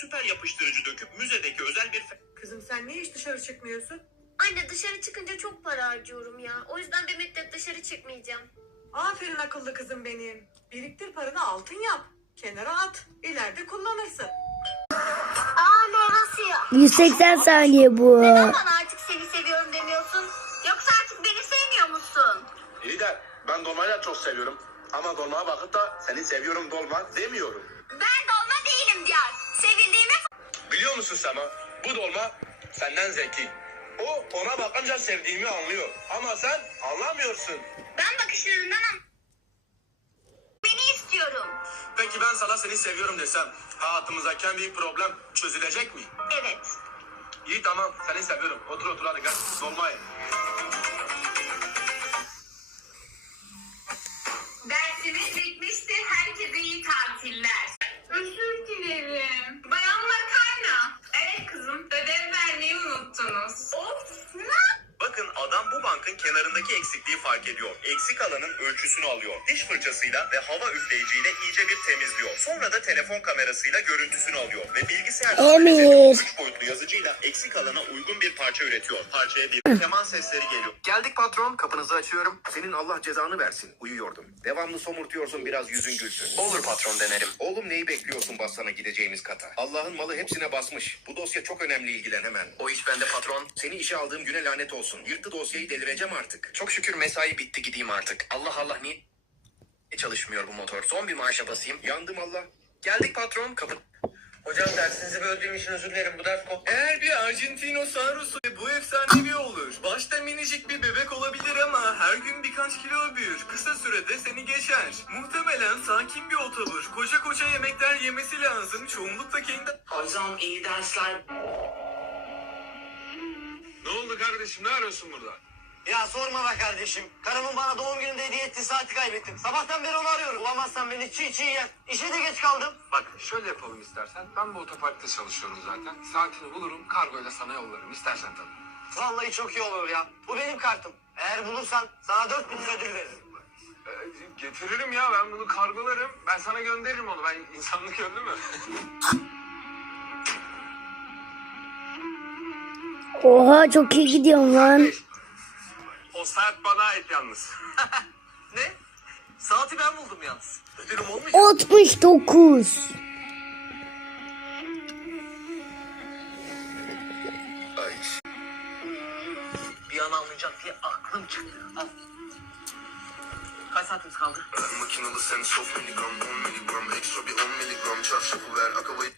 süper yapıştırıcı döküp müzedeki özel bir Kızım sen niye hiç dışarı çıkmıyorsun? Anne dışarı çıkınca çok para harcıyorum ya. O yüzden bir müddet dışarı çıkmayacağım. Aferin akıllı kızım benim. Biriktir paranı altın yap. Kenara at. İleride kullanırsın. Aa meyve suyu. 180 saniye bu. Neden bana artık seni seviyorum demiyorsun? Yoksa artık beni sevmiyor musun? İyi de ben dolmayı da çok seviyorum. Ama dolmaya bakıp da seni seviyorum dolma demiyorum. Biliyor musun Sema? Bu dolma senden zeki. O ona bakınca sevdiğimi anlıyor. Ama sen anlamıyorsun. ben bakışlarından an... Beni istiyorum. Peki ben sana seni seviyorum desem hayatımızdaki en büyük problem çözülecek mi? Evet. İyi tamam seni seviyorum. Otur otur hadi gel dolma ye. Bankın kenarındaki eksikliği fark ediyor. Eksik alanın ölçüsünü alıyor. Diş fırçasıyla ve hava üfleyiciyle iyice bir temizliyor. Sonra da telefon kamerasıyla görüntüsünü alıyor. Ve bilgisayarda Emir. 3 boyutlu yazıcıyla eksik alana uygun bir parça üretiyor. Parçaya bir keman sesleri geliyor. Geldik patron, kapınızı açıyorum. Senin Allah cezanı versin. Uyuyordum. Devamlı somurtuyorsun, biraz yüzün gülsün. Olur patron denerim. Oğlum neyi bekliyorsun bassana gideceğimiz kata? Allah'ın malı hepsine basmış. Bu dosya çok önemli ilgilen hemen. O iş bende patron. Seni işe aldığım güne lanet olsun. Yırttı dosyayı delireceğim artık. Çok şükür mesai bitti gideyim artık. Allah Allah niye çalışmıyor bu motor? Son bir maaşa basayım. Yandım Allah. Geldik patron. Kapı... Hocam dersinizi böldüğüm için özür dilerim. Bu ders kop. Eğer bir Argentino Sarus'u bu efsanevi olur. Başta minicik bir bebek olabilir ama her gün birkaç kilo büyür. Kısa sürede seni geçer. Muhtemelen sakin bir otobur. Koşa koşa yemekler yemesi lazım. Çoğunlukla kendi... Hocam iyi dersler. Ne oldu kardeşim? Ne arıyorsun burada? Ya sorma be kardeşim. Karımın bana doğum gününde hediye ettiği saati kaybettim. Sabahtan beri onu arıyorum. Bulamazsan beni çiğ çiğ yer. İşe de geç kaldım. Bak şöyle yapalım istersen. Ben bu otoparkta çalışıyorum zaten. Saatini bulurum kargoyla sana yollarım istersen tabii. Vallahi çok iyi olur ya. Bu benim kartım. Eğer bulursan sana 4000 lira ödül veririm. Ee, getiririm ya ben bunu kargolarım. Ben sana gönderirim onu. Ben insanlık öldü mü? Oha çok iyi gidiyorum lan. O saat bana ait yalnız. Ne? Saati ben buldum yalnız. Ödülüm olmuş. 69. Bir an almayacak diye aklım çıktı. Al. Kaç saatimiz kaldı? Makinalı sen sof miligram 10 miligram ekstra bir 10 miligram çarşafı ver akavayı